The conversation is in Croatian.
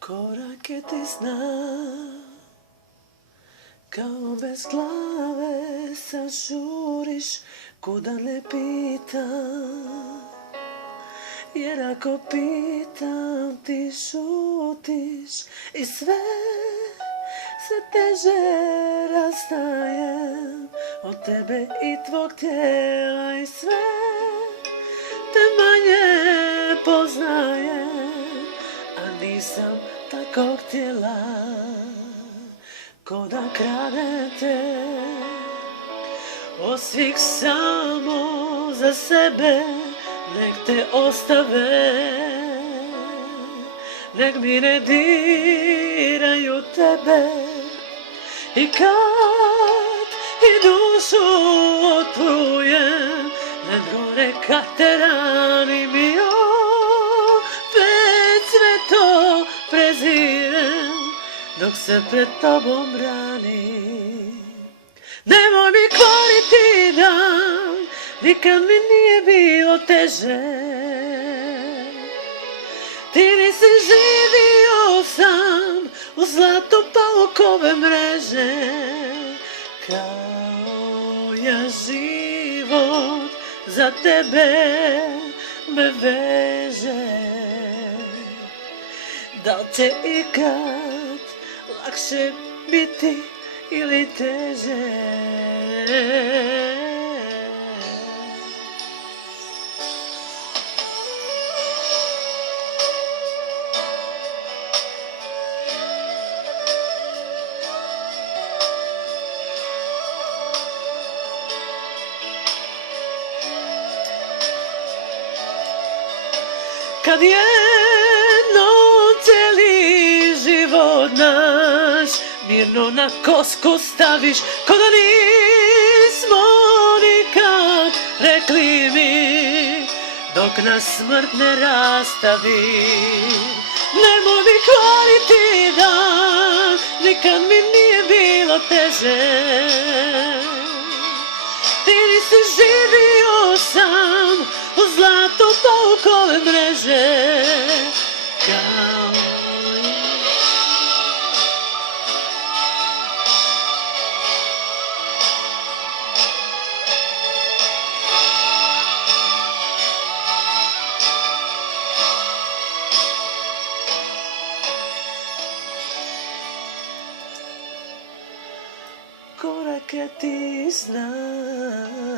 Korake ti znam, kao bez glave sažuriš, kuda ne pitam. Jer ako pitam ti šutiš i sve se teže rastajem od tebe i tvog tijela i sve te manje poznajem, a nisam tako htjela ko da kradete od svih samo za sebe. Nek te ostave, nek mi ne diraju tebe i kad i dušu otrujem, nek gore kad te ranim i opet sve to prezirem dok se pred tobom branim. Nemoj mi kvariti dan, nikad mi nije bilo teže. Ti nisi živio sam u zlato paukove mreže. Kao ja život za tebe me veže. Da li će ikad lakše biti ili teže? Kad jednom cijeli život naš mirno na kosku staviš, ko da nismo nikad rekli mi, dok nas smrt ne rastavi. Nemoj mi kvariti dan, nikad mi nije bilo teže. Ti nisi živio sam u zlato paukove mreže. Kao korake ti znam.